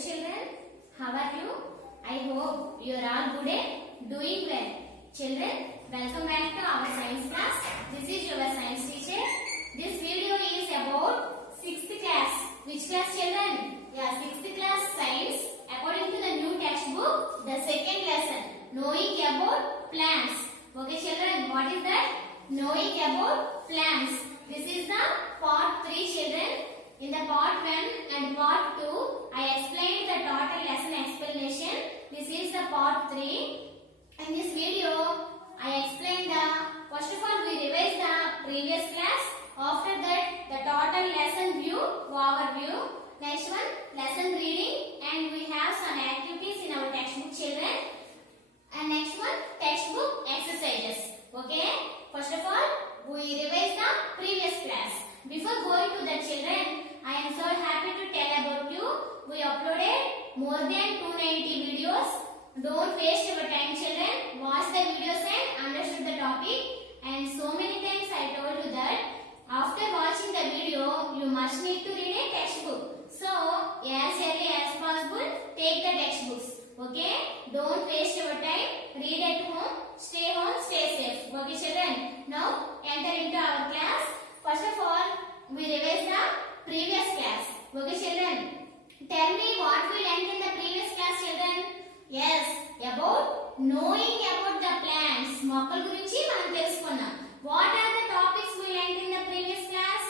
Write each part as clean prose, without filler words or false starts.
children, how are you? I hope you are all good and doing well. Children, welcome back to our science class. This is your science teacher. This video is about 6th class. Which class, children? Yeah, 6th class science. According to the new textbook, the second lesson, knowing about plants. Okay, children, what is that? Knowing about plants. This is the part 3, children. In the part 1 and part 2, I explained the total lesson explanation. This is the part 3. In this video, I explained first of all, we revised the previous class. After that, the total lesson view, overview. Next one, lesson reading, and we have some activities in our textbook, children. And next one, textbook exercises. Okay? First of all, we revised the previous class. Before going to the children, I am so happy to tell about you. We uploaded more than 290 videos. Don't waste your time, children. Watch the videos and understood the topic. And so many times I told you that after watching the video, you must need to read a textbook. So, as early as possible, take the textbooks. Okay? Don't waste your time. Read at home, stay safe. Okay, children? Now, enter into our class. First of all, we revise the previous class. Okay, children? Tell me what we learned in the previous class, children? Yes, about knowing about the plants. Mokkal gurinchi manam telusukunnam. What are the topics we learned in the previous class?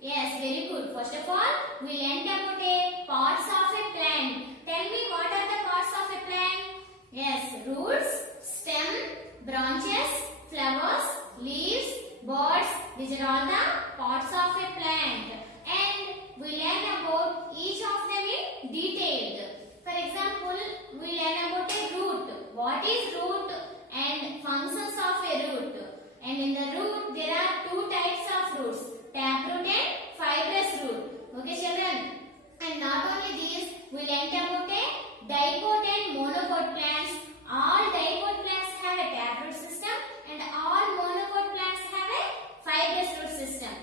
Yes, very good. First of all, we learned about parts of a plant. Tell me what are the parts of a plant? Yes, roots, stem, branches, flowers, leaves, buds. These are all the parts of a plant. And we learn about each of them in detail. For example, we learn about a root. What is root and functions of a root? And in the root, there are two types of roots, taproot and fibrous root. Okay, children? And not only these, we learned about a dipot and monopod plants. All dipot plants have a taproot system and all monopod plants have a fibrous root system.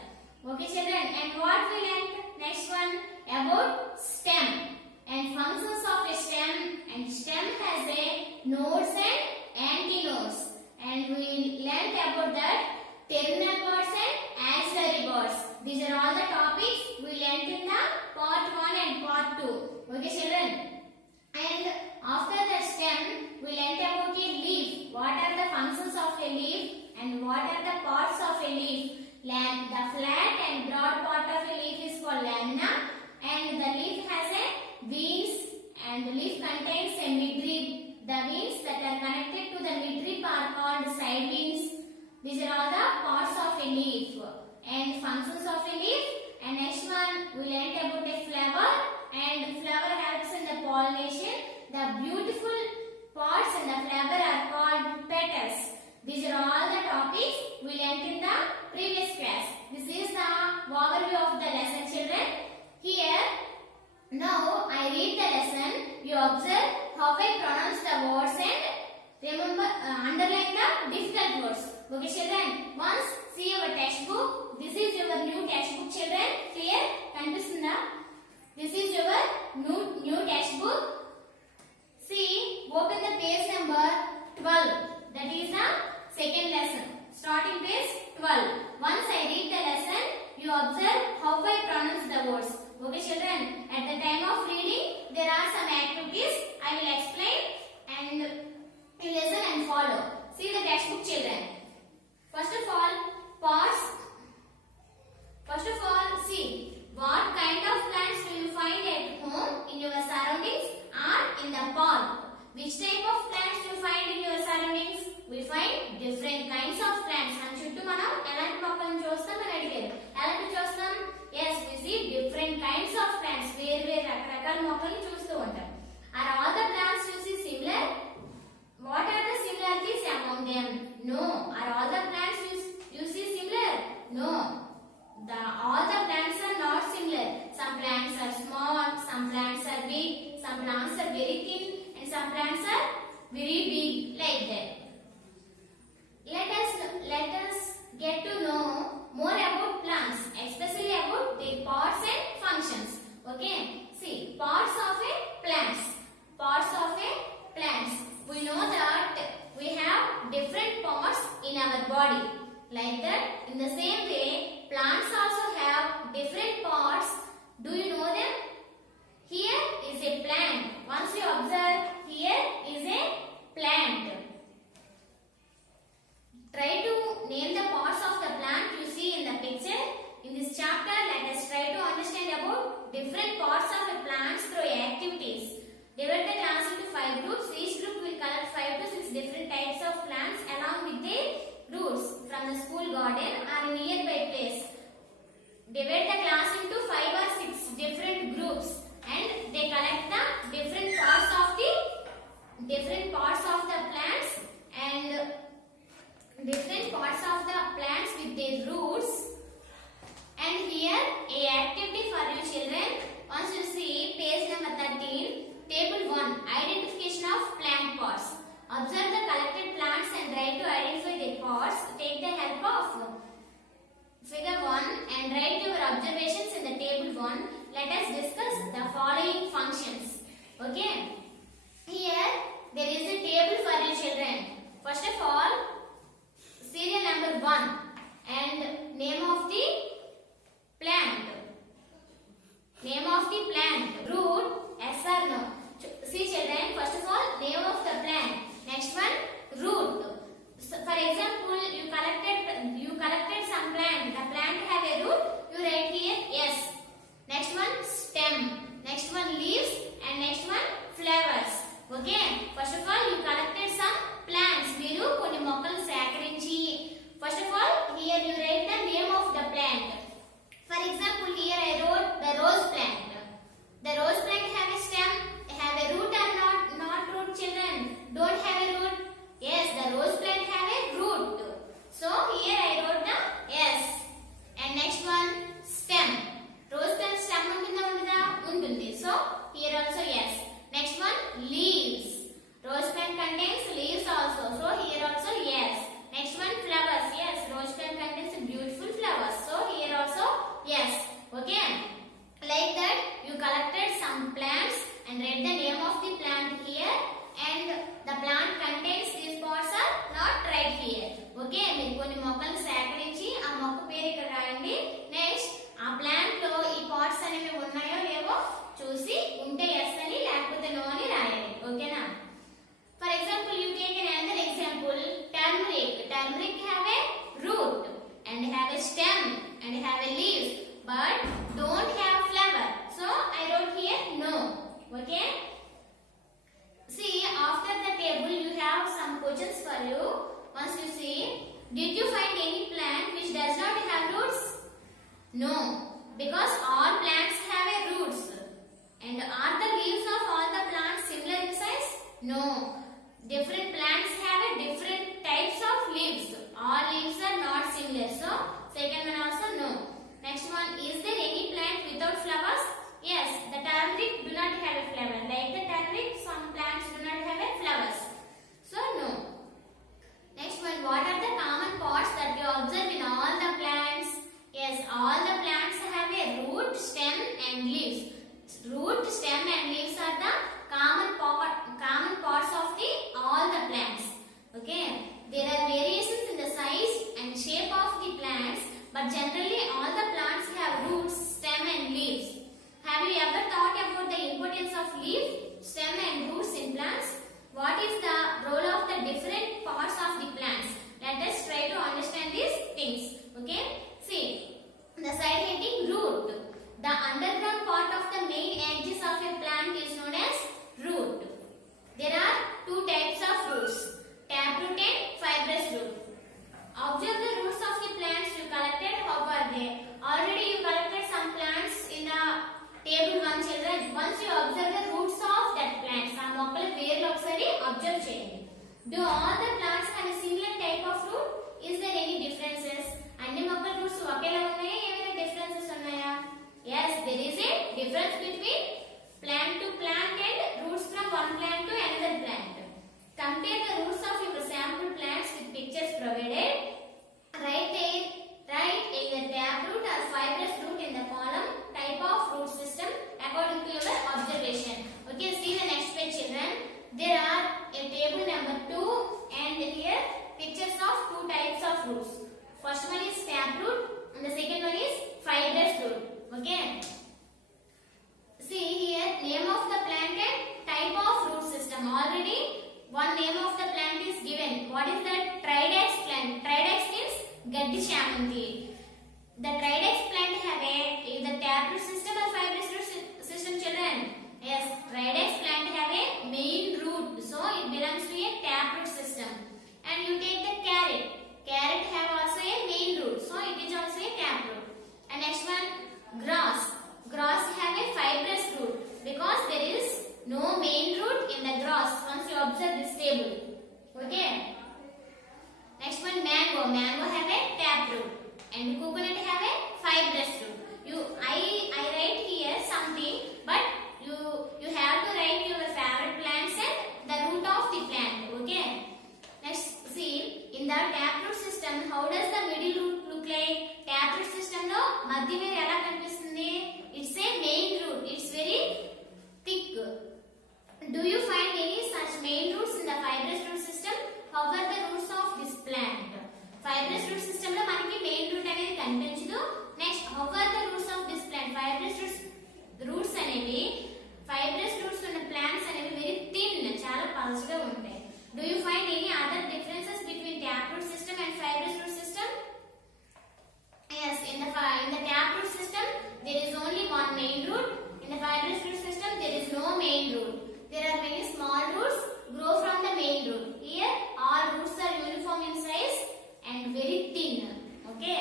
Okay, children? And what we learned? Next one, about stem and functions of a stem. And stem has a nodes and antinodes. And we learned about that terminal buds and axillary buds. These are all the topics we learned in the part 1 and part 2. Okay, children? And after the stem, we learned about a leaf. What are the functions of a leaf and what are the parts of a leaf? The flat and broad part of a leaf is called lamina, and the leaf has a veins, and the leaf contains a midrib. The veins that are connected to the midrib are called side veins. These are all the parts of a leaf and functions of a leaf. And next one, we learned about a flower, and flower helps in the pollination. The beautiful parts in the flower are called petals. These are all the topics we learned in the previous class. This is the overview of the lesson, children. Here, now I read the lesson. You observe how I pronounce the words and remember, underline the difficult words. Okay, children? Once see our textbook. This is your new textbook, children. Clear? Kandusunda? This is your new textbook. See, open the page number 12. That is the second lesson. Starting page 12. Once I read the lesson, you observe how I pronounce the words. Okay, children? At the time of reading, there are some activities. I will explain and you listen and follow. See the textbook, children. First of all, parts. First of all, see what kind of plants will you find at home in your surroundings or in the park. Which type of plants you find in your surroundings? We find different kinds of plants. మన చుట్టూ మనం ఎలాంటి మొక్కలను చూస్తాం అని అడిగారు. ఎలాంటి చూస్తాం? Yes, we see different kinds of plants. వేరు రకరకాల మొక్కలను చూస్తూ ఉంటాం. Are all the plants you see similar? What are the similarities among them? No. Are all the plants you see similar? No. All the plants are not similar. Some plants are small, some plants are big, some plants are very thin, and some plants are very big, like that. Let us get to know more about plants, especially about their parts and functions. Okay? See, parts of a plant. here also yes. Next one, leaves. Rose plant contains leaves also, so here also yes. Next one, flowers. Yes, rose plant contains beautiful flowers, so here also yes. Okay. Like that, you collected some plants and read the name of the plant here, and the plant contains these pots are not right here. Okay, మీరు కొన్ని మొక్కలు సేకరించి ఆ మొక్క పేరు ఇక్కడ రాయండి. Next ఆ ప్లాంట్ లో ఈ పాట్స్ అనేవి ఉన్నాయో లేవో చూసి ఉంటే ఎస్ అని లేకపోతే నో అని రాయండి. ఓకేనా? For example, you take another example, turmeric. Turmeric have a root and have a stem and have a leaves, but don't have flower. So I wrote here no. Okay. See, after the table you have some questions for you. Once you see, did you find any plant which does not have roots? No, because all plants have a roots. And are the leaves of all the plants similar in size? No. Different plants have a different types of leaves. All leaves are not similar. So, second one also no. Next one, is there any plant without flowers? Yes, the turmeric do not have a flower. Like the turmeric, some plants do not have a flowers. So, no. Next one, what are the common parts that you observe in all the plants? Yes, all the plants have a root, stem and leaves. Root, stem and leaves are the common parts of the all the plants. Okay, there are variations in the size and shape of the plants, but generally all the plants have roots, stem and leaves. Have you ever thought about the importance of leaf, stem and roots in plants? What is the role of the different parts of the plants? Let us try to understand these things. Okay, see the side heading root. The underground part of the main edges of a plant is known as root. There are two types of roots, taproot and fibrous root. Observe the roots of the plants you collected. How are they? Already you collected some plants in the table 1 children. Once you observe the roots of that plants, ఆ మొక్కల వేర్లు ఒకసారి observe చేయండి. Do all the plants have a similar type of root? Is there any differences? అన్ని మొక్కల roots ఒకేలా ఉన్నాయా? ఏమైనా differences ఉన్నాయా? Yes, there is a difference between plant to plant and roots from one plant to another plant. Compare the roots of your sample plants with pictures provided. Write either taproot or fibrous root in the column type of root system according to your observation. Okay, see the next page children. There are a table number 2 and here pictures of two types of roots. First one is taproot and the second one is fibrous root. Okay. See here name of the plant and type of root system. Already one name of the plant is given. What is that? Tridex plant. Tridex means gaddi shamanti. The tridex plant have a either taproot system or fibrous root system children. Yes, tridex plant have a main root, so it belongs to a taproot system. And you take the carrot. Carrot have also a main root, so it is also a taproot. And next one, grass. Grass have a fibrous root because there is no main root in the grass. Once you observe this table. Okay. Next one, mango. Mango have a taproot and coconut have a fibrous root. I write here something, but you have to write your favorite plants and the root of the plant. Okay. Next, see in the taproot system, how does the middle root look like? Taproot system lo madhya వేరు ఎలా కనిపిస్తుంది? It's a main root. It's very thick. Do you find any such main roots in the fibrous root system? How are the roots of this plant? Fibrous root system lo మనకి main root అనేది కనిపించదు. Next, how are the roots of this plant? Roots అనేవి fibrous roots ఉన్న plants అనేవి very thin, చాలా పలుచగా ఉంటాయి. Do you find any other differences between taproot system and fibrous root system? Yes, in the taproot system there is only one main root. In the fibrous root system there is no main root. There are many small roots grow from the main root. Here all roots are uniform in size and very thin. Okay.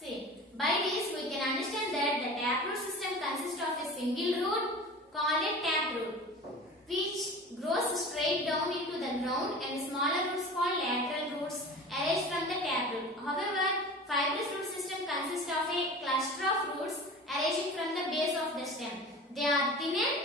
See, by this we can understand that the taproot system consists of a single root called a taproot, which grows straight down into the ground, and smaller roots called lateral roots arranged from the taproot. However, fibrous root system consists of a cluster of roots arranging from the base of the stem. They are thin and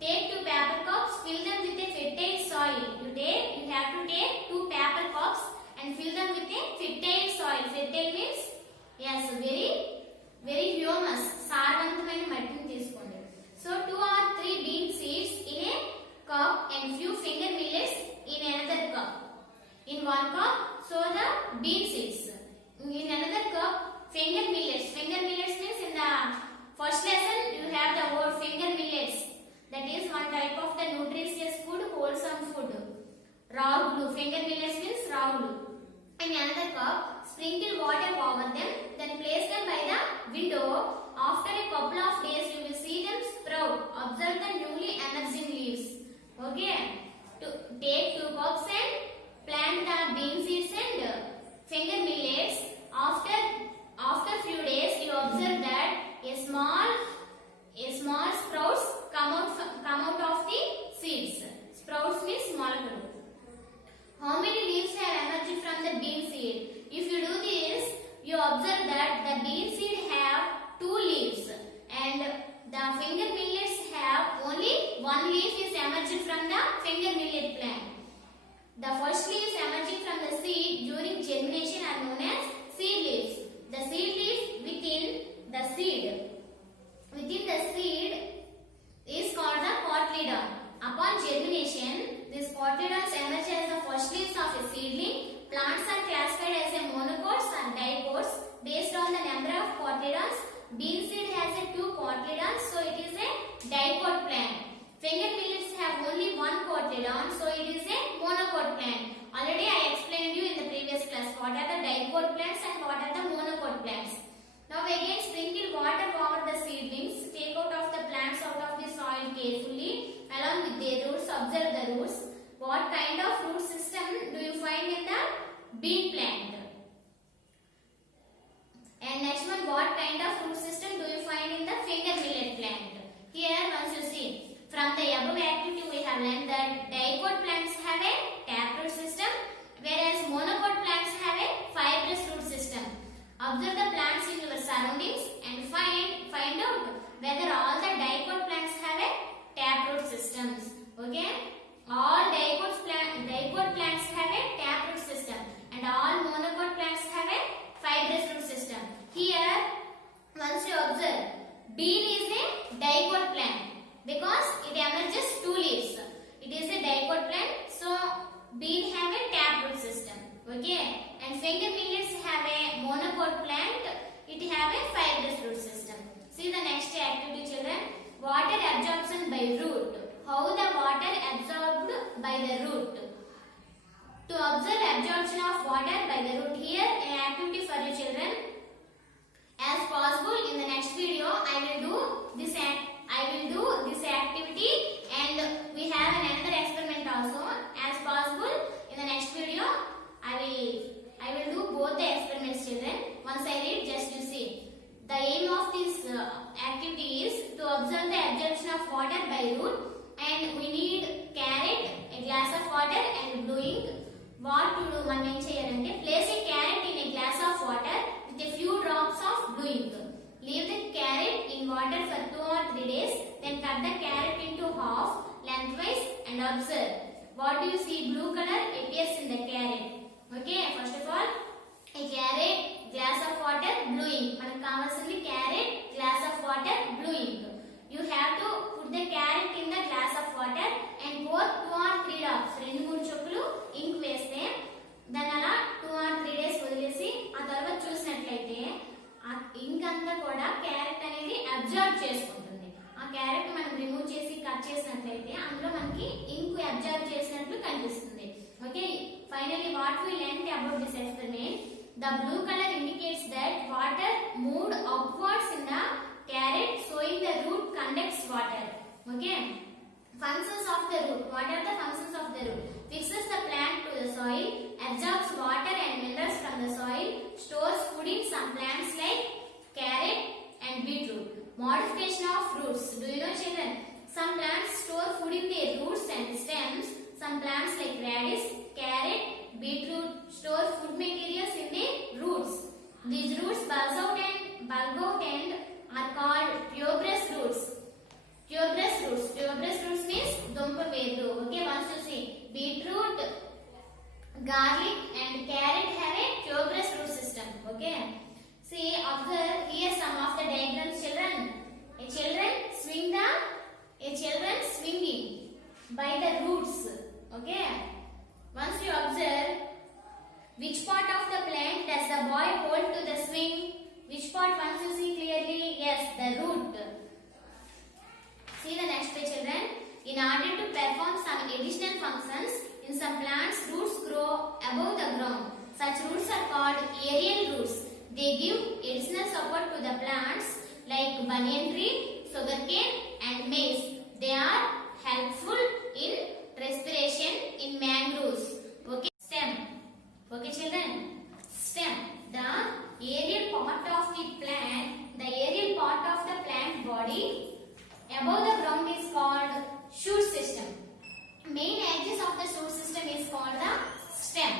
Take 2 paper cups, fill them with a fertile soil. You have to take 2 paper cups and fill them with a fertile soil. Fertile means yes, very humus. సారవంతమైన మట్టిని తీసుకోండి. So 2 or 3 bean seeds in a cup and few finger millets in another cup. In 1 cup, sow the bean seeds. In another cup, finger millets. Finger millets means in the first lesson you have the word finger millets. That is one type of the nutritious food, wholesome food. Ragulu. Finger millets means ragulu. In another cup, sprinkle water over them, then place them by the window. After a couple of days, you will see them sprout. Observe the newly emerging leaves. Okay. To take 2 cups and plant the bean seeds and finger millets. After few days, you observe that a small sprouts come out of the seeds. Sprouts means మొలకలు. How many leaves have emerged from the bean seed? If you do this, you observe that the bean seed have 2 leaves and the finger millets have only 1 leaf is emerged from the finger millet plant. The first leaves emerging from the seed during germination are known as seed leaves. The seed leaf within the seed is called the cotyledon. Upon germination, these cotyledons emerge as the first leaves of a seedling. Plants are classified as a monocots or dicots based on the number of cotyledons. Bean seed has a 2 cotyledons, so it is a dicot plant. Finger millets have only 1 cotyledon, so it is a monocot plant. Already I explained you in the previous class what are the dicot plants and what are the monocot plants. Now again sprinkle water over the seedlings. Take out of the plants out of the soil carefully along with their roots. Observe the roots. What kind of root system do you find in the bean plant? And next one, what kind of root system do you find in the finger millet plant? Here once you see, from the above activity we have learned that dicot plants have a taproot system, whereas monocot plants have a fibrous root system. Observe the plants in your surroundings and find out whether all the dicot plants have a taproot systems. Okay? All dicot plants have a taproot system and all monocot plants have a fibrous root system. Here, once you observe, bean is a dicot plant because it emerges 2 leaves. It is a dicot plant, so bean have a taproot system. Okay, and finger millets have a monocot plant. It have a fibrous root system. See the next activity, children. Water absorption by root. How the water absorbed by the root? To observe absorption of water by the root, here an activity for you children. As possible in the next video, I will do this activity and we have another experiment also. As possible in the next video, I will do both the experiments, children. Once I read, just you see. The aim of this activity is to observe the absorption of water by root, and we need carrot, a glass of water and blue ink. What to do? One ఏం చేయాలంటే place a carrot in a glass of water with a few drops of blue ink. Leave the carrot in water for 2 or 3 days. Then cut the carrot into half lengthwise and observe. What do you see? Blue color appears in the carrot. Okay, first of all, a carrot, glass of water, blue ink. మనకు కావాల్సింది carrot, glass of water, blue ink. You have to put the carrot in the glass of water and pour 2 or 3 drops. 2-3 చుక్కలు ink వేస్తే దాన్ని అలా 2 or 3 days వదిలేసి ఆ తర్వాత చూసినట్లయితే ఆ ఇంక్ అంతా కూడా క్యారెట్ అనేది అబ్జర్వ్ చేసుకుంటుంది. ఆ క్యారెట్ మనం రిమూవ్ చేసి కట్ చేసినట్లయితే అందులో మనకి ఇంక్ అబ్జర్వ్ చేసినట్లు కనిపిస్తుంది. Okay, finally what we learned about this experiment. The blue color indicates that water moved upwards in the carrot, showing the root conducts water. Okay. Functions of the root. What are the functions of the root? Fixes the plant to the soil, absorbs water and minerals from the soil, stores food in some plants like carrot and beetroot. Modification of roots. Do you know, children? Some plants store food in their roots and stems. Some plants like radish, carrot, beetroot store food materials in their roots. These roots bulge out and are called tuberous roots. Tuberous roots Okay. See, observe here some of the diagrams, children. A children swinging by the roots. Okay. Once you observe, which part of the plant does the boy hold to the swing? Which part once you see clearly? Yes, the root. See the next page, children. In order to perform some additional functions, in some plants, roots grow above the ground. Such roots are called aerial roots. They give additional support to the plants like banyan tree, sugarcane and maize. They are helpful in respiration in mangroves. Okay, stem. Okay, children. Stem. The aerial part of the plant body above the ground is called shoot system. Main edges of the shoot system is called the stem.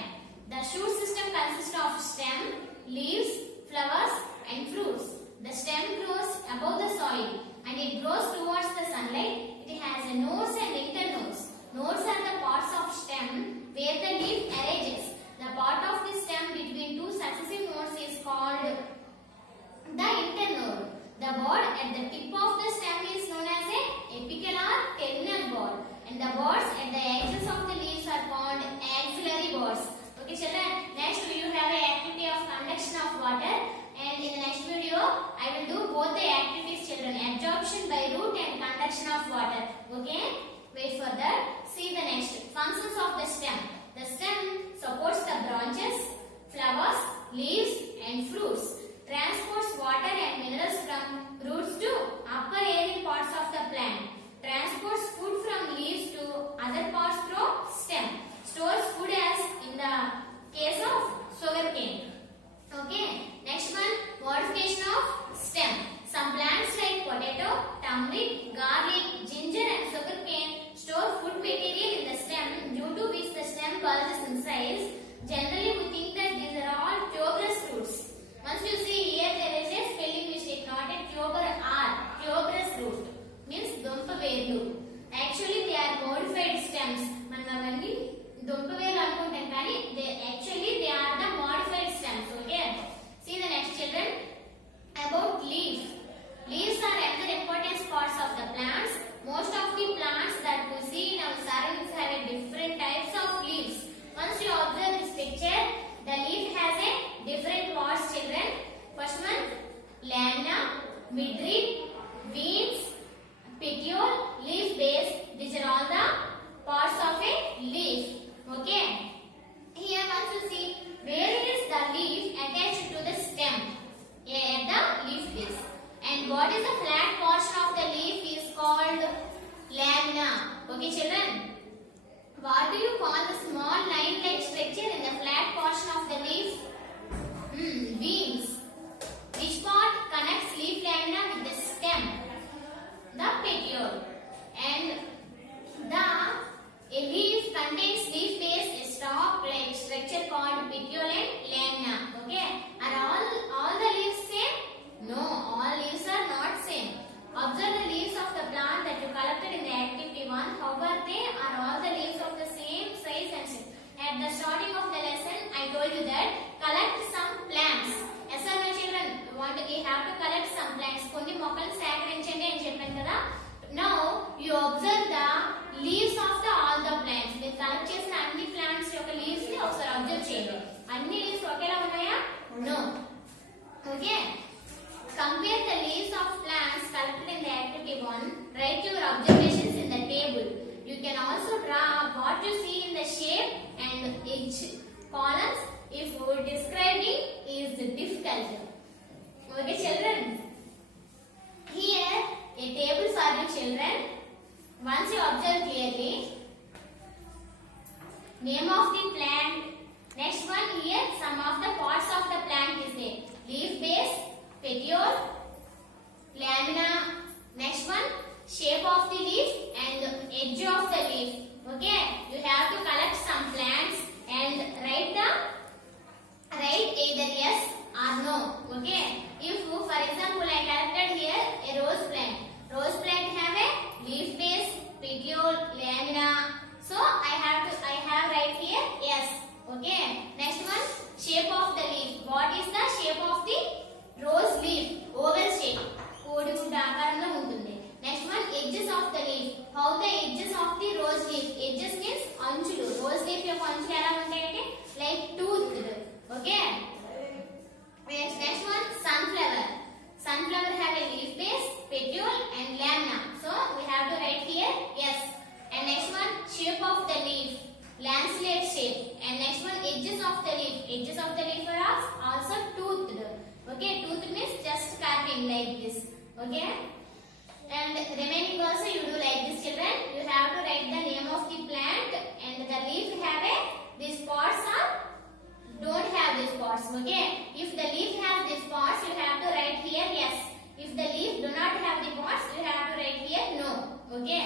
The shoot system consists of stem, leaves, flowers and fruits. The stem grows above the soil and it grows towards the sunlight. It has a nodes and internodes. Nodes are the parts of stem where the leaf arranges. The part of the stem between two successive nodes is called the internode. The bud at the tip of the stem is known as a apical or terminal bud, and the buds at the edges of the leaves are called axillary buds. Okay, children. Next, you have an activity of conduction of water, and in the next video, I will do both the activities, children. Absorption by root and conduction of water. Okay. Wait for that. See the next functions of the stem. The stem supports the branches, flowers, leaves and fruits. Transports water and minerals from roots to upper aerial parts of the plant. Transports food from leaves to other parts through stem. Stores food as in the case of sugarcane. Okay. Next one, modification of stem. Some plants like potato, turmeric, garlic, ginger and sugarcane store food material in the stem, due to which the stem bulges in size. Generally, we think that these are all tuberous roots. Once you see here, there is a spelling mistake, not a tuber R. Tuberous root means dumpa verlu. Actually, they are modified stems. Manavani dumpa verlu anukuntam kani they are the modified stems. Okay. See the next, children. About leaf. Leaves are another important parts of the plants. Most of the plants that we see in our surroundings have a different types of leaves. Once you observe this picture, the leaf has a different parts, children. First one, lamina, midrib, veins, petiole, leaf base. These are all the parts of a leaf. Okay. Here once you see where is the leaf attached to the stem at the leaf base. And what is the flat portion of the leaf is called lamina. Okay, children. What do you call the small line-like structure in the flat portion of the leaf? Veins. Which part connects leaf lamina with the stem? The petiole. And a leaf contains leaf base, a stalk-like structure called petiole and lamina. Okay. Are all the leaves same? No, all leaves are not same. Observe the leaves of the plant that you collected in the activity 1. How are they? Are all the leaves of the same size and shape? At the starting of the lesson, I told you that collect some plants. Yes sir, my children, we have to collect some plants. Konni mokkలు సేకరించండి అని చెప్పాను కదా. Now you observe the leaves of all the plants. మీరు collect చేసిన అన్ని plants యొక్క leaves ని ఒకసారి observe చేయండి. అన్ని leaves ఒకేలా ఉన్నాయా? No. Okay. Compare the leaves of plants collected in the activity 1. Write your observations in the table. You can also draw what you see in the shape and each columns if describing is difficult. Okay, children. Here a table for you, children. Once you observe clearly, name of the plant. Next one, here some of the parts of the plant is there. Leaf base, petiole, lamina. Next one, shape of the leaf and edge of the leaf. Okay, you have to collect some plants and write either yes in like this. Okay. And remaining also you do like this, children. You have to write the name of the plant and the leaf have these spots or don't have these spots. Okay. If the leaf has these spots, you have to write here yes. If the leaf do not have the spots, you have to write here no. Okay.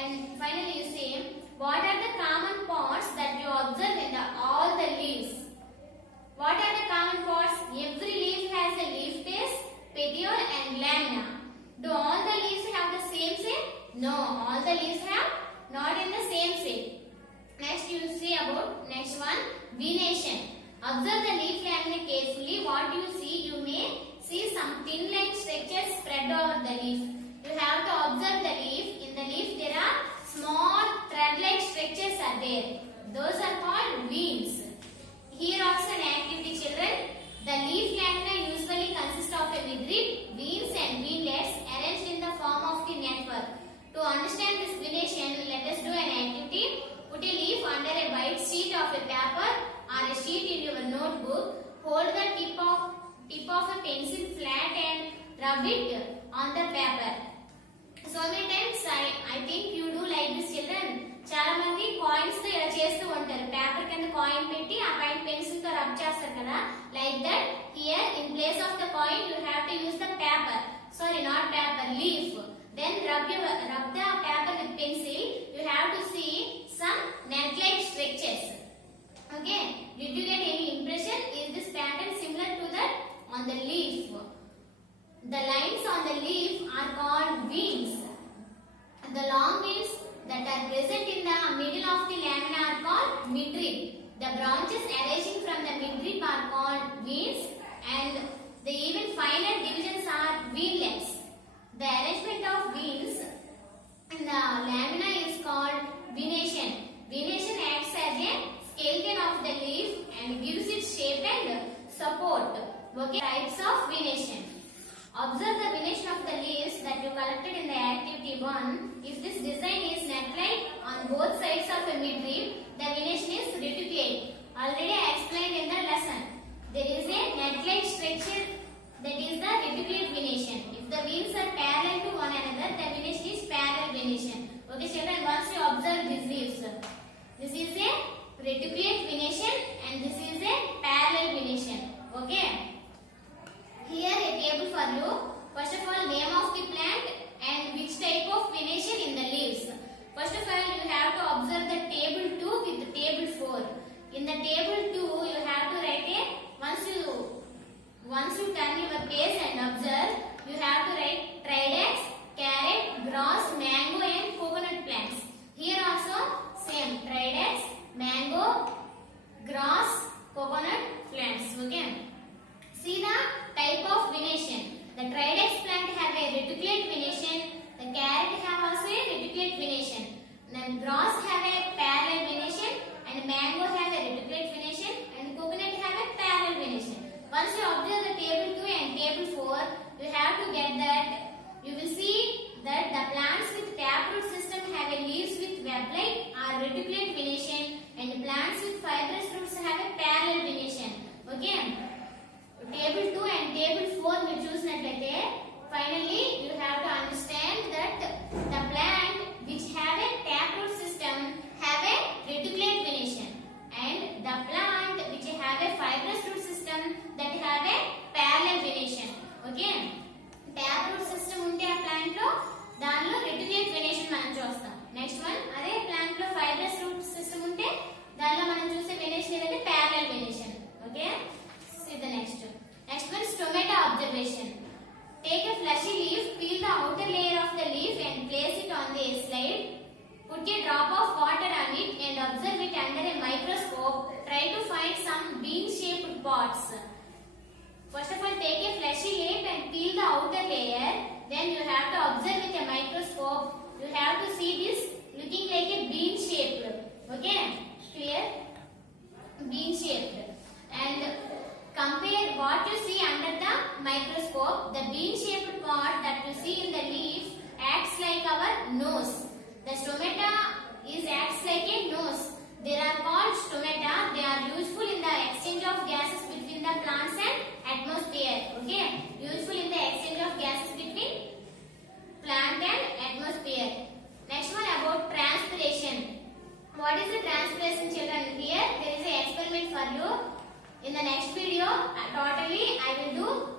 And finally you say, what are the common parts that you observe in all the leaves? What are the common parts? Every leaf has a leaf base, petiole and lamina. Do all the leaves have the same shape? No, all the leaves have not in the same shape. Next you will see about next one, venation. Observe the leaf lamina carefully. What you see? You may see some thin-like structures spread over the leaf. You have to observe the leaf. In the leaf there are small thread-like structures are there. Those are called veins. Here also an activity, children. The leaf lamina usually consists of a midrib, veins and veinlets arranged in the form of the network. To understand this venation, let us do an activity. Put a leaf under a white sheet of a paper or a sheet in your notebook. Hold the tip of a pencil flat and rub it on the paper. So many times I think you do like this, children. చాలా మంది coins తో ఇలా చేస్తూ ఉంటారు. Paper కింద coin పెట్టి ఆ పైన పెన్సిల్ తో రబ్ చేస్తారు కదా. Like that, here in place of the coin you have to use the paper. Sorry, not paper, leaf. Then rub the paper with pencil. You have to see some net-like structures. Okay. Did you get any impression? Is this pattern similar to that on the leaf? The lines on the leaf are called veins. The long veins that are present in the middle of the lamina are called midrib. The branches arising from the midrib are called veins, and the even finer divisions are veinlets. The arrangement of veins in the lamina is called venation. Venation acts as a skeleton of the leaf and gives it shape and support. Okay. Types of venation. Observe the venation of the leaves that you collected in the activity 1. If this design is net-like on both sides of a midrib, the venation is reticulate. Already I explained in the lesson. There is a net-like structure, that is the reticulate venation. If the veins are parallel to one another, the venation is parallel venation. Okay, children, once you observe these leaves, this is a reticulate venation and this is a parallel venation. Okay. Here a table for you. First of all, name of the plant and which type of venation in the leaves. First of all, you have to observe the table 2 with the table 4. In the table 2, you have to write once you turn your page and observe, you have to write tridex, carrot, grass, mango and coconut plants. Here also same, tridex, mango, grass, coconut plants. Okay. See the type of venation. The tridex plant have a reticulate venation. The carrot have also a reticulate venation. Then grass have a parallel venation, and mango have a reticulate venation, and coconut have a parallel venation. Once you observe the table 2 and table 4, you have to get that. You will see that the plants with taproot system have a leaves with web-like or reticulate venation, and plants with fibrous roots have a parallel venation. Okay. Table 2 and table 4 మీరు చూసినట్లయితే finally you have to understand that the plant which have a taproot system have a reticulate venation, and the plant which have a fibrous root system that have a parallel venation. Okay. Taproot system ఉంటే ఆ plant లో దానిలో reticulate venation మనం చూస్తాం. Next one, అదే plant లో fibrous root system ఉంటే దానిలో మనం చూసే venation ఏదైతే parallel venation. Okay. See the next. Next one, stomata observation. Take a fleshy leaf, peel the outer layer of the leaf and place it on the slide. Put a drop of water on it and observe it under a microscope. Try to find some bean-shaped pods. First of all, take a fleshy leaf and peel the outer layer. Then you have to observe with a microscope. You have to see this looking like a bean-shaped. Okay? Clear? Bean-shaped. And compare what you see under the microscope. The bean-shaped pod that you see in the leaf acts like our nose. The stomata acts like a nose. They are called stomata. They are useful in the exchange of gases between the plants and atmosphere. Okay, useful in the exchange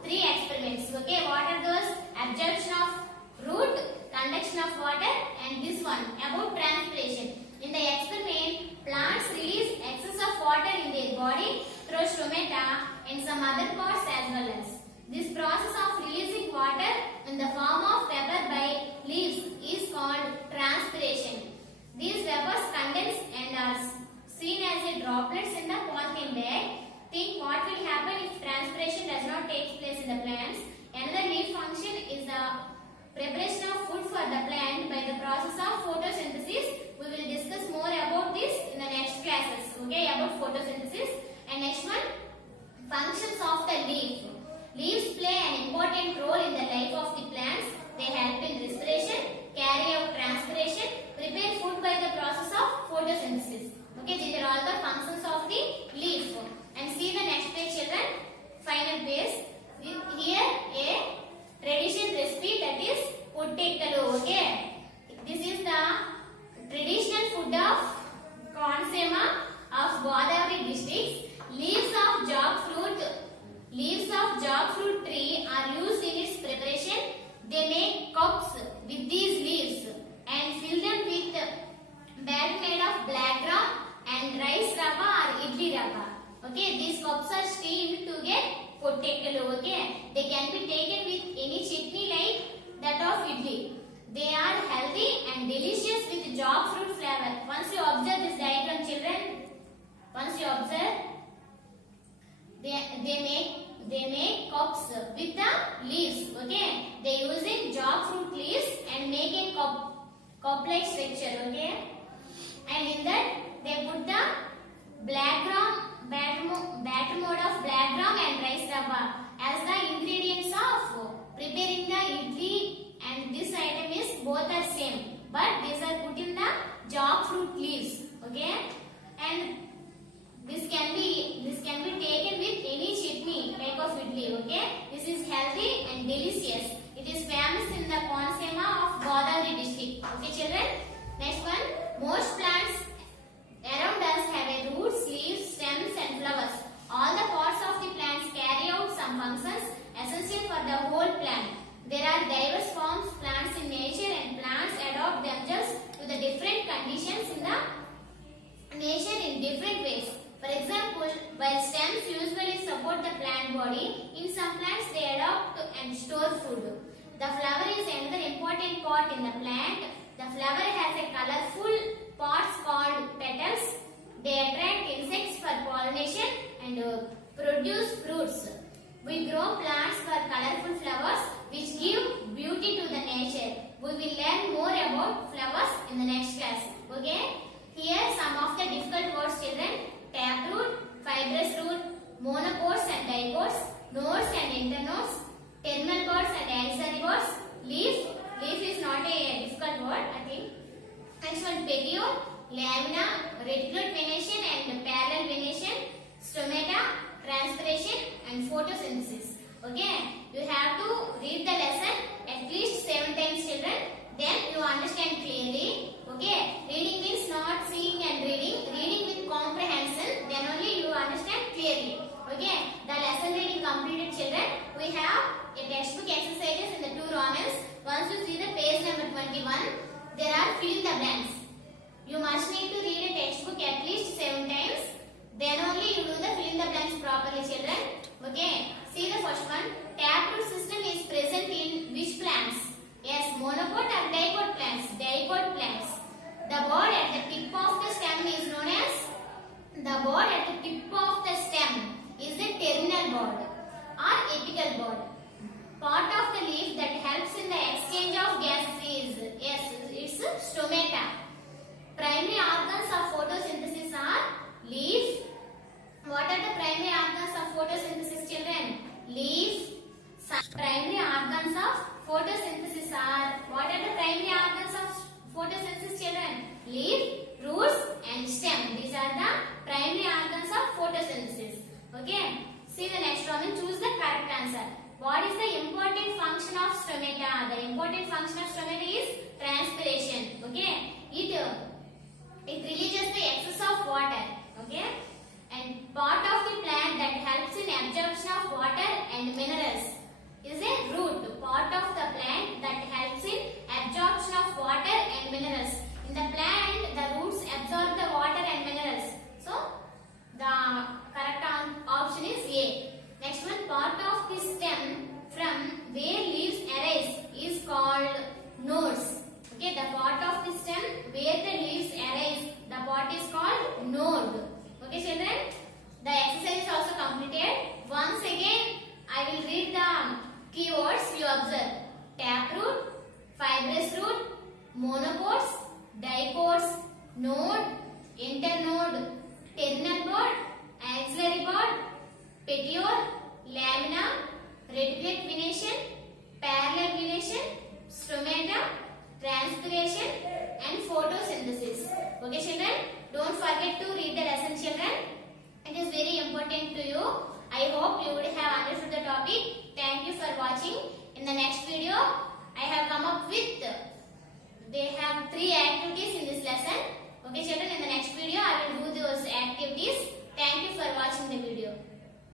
three experiments. Okay, what are those? Absorption of root, conduction of water, and this one about transpiration. In the experiment, plants release excess of water in their body through stomata and some other parts as well as. This process of releasing water in the form of vapor by leaves is called transpiration. These vapors condense and are seen as a droplets in the polythene bag. Think what will happen if transpiration does not take place in the plants. Another leaf function is the preparation of food for the plant by the process of photosynthesis. We will discuss more about this in the next classes. Okay, about photosynthesis. And next one, functions of the leaf. Leaves play an important role in the life of the plants. They help in respiration, carry out transpiration, prepare food by the process of photosynthesis. Okay, these are all the functions of the leaf. And see the next page, children. Final page. Here a traditional recipe, that is pottekkalu. Okay, this is the traditional food of Konaseema of Godavari district. Leaves of jackfruit tree are used in its preparation. They make cups with these leaves and fill them with batter made of black gram and rice rava or idli rava. Okay, these cups are steamed to get pottekkalu. Okay, they can be taken with any chutney like that of idli. They are healthy and delicious with jackfruit flavor. Once you observe this diagram, children, once you observe, they make cups with the leaves. Okay, they using jackfruit leaves and make a cup like structure. Okay, and in that they put the black gram batter mode of black gram and rice rava as the ingredients of preparing the idli, and this item is both are same, but these are put in the jackfruit leaves. Okay, and this can be taken with any chutney type of idli. Okay, this is healthy and delicious. It is famous in the Konaseema of Godavari district. Okay, children. Next one, most plants around us have a roots, leaves, stems, and flowers. All the parts of the plants carry out some functions essential for the whole plant. There are diverse forms of plants in nature, and plants adapt themselves to the different conditions in the nature in different ways. For example, while stems usually support the plant body, in some plants they adopt and store food. The flower is another important part in the plant. The flower has a colorful parts called petals. They attract insects for pollination and produce fruits. We grow plants for colorful flowers which give beauty to the nature. We will learn more about flowers in the next class. Okay? Here some of the difficult words, children. Taproot, fibrous root, monopods and dipods, nodes and internodes, terminal buds and axillary buds, leaf. Leaf is not a difficult word, I think. Next one, petiole, lamina, reticulate venation and parallel venation, stomata, transpiration and photosynthesis. Okay, you have to read the lesson at least 7 times, children. Then you understand clearly. Okay, reading means not seeing and reading. Reading with comprehension, then only you understand clearly. Okay, the lesson reading completed, children. We have a textbook exercises in the 2 Romans. Once you see the page number 21, there are fill in the blanks. You must need to read a textbook at least 7 times. Then only you do the fill in the blanks properly, children. Okay, see the first one. Taproot system is present in which plants? Yes, monopod or dipod plants. Dipod plants. The bud at the tip of the stem is known as terminal bud or apical bud. Part of the leaf that helps in the exchange of gases is, yes, it's stomata. Primary organs of photosynthesis are leaf. What are the primary organs of photosynthesis, children? Leaf. Primary organs of photosynthesis are, what are the primary organs of photosynthesis, children? Leaf, roots and stem. These are the primary organs of photosynthesis. Okay. See the next one. Choose the correct answer. What is the important function of stomata? The important function of stomata is transpiration. Okay. It releases the excess of water. Okay. And part of the plant that helps in absorption of water and minerals. reticulation, parallel venation, stomata, transpiration and photosynthesis. Okay children, don't forget to read the lesson children. It is very important to you. I hope you would have understood the topic. Thank you for watching. In the next video, I have come up with, they have 3 activities in this lesson. Okay children, in the next video I will do those activities. Thank you for watching the video.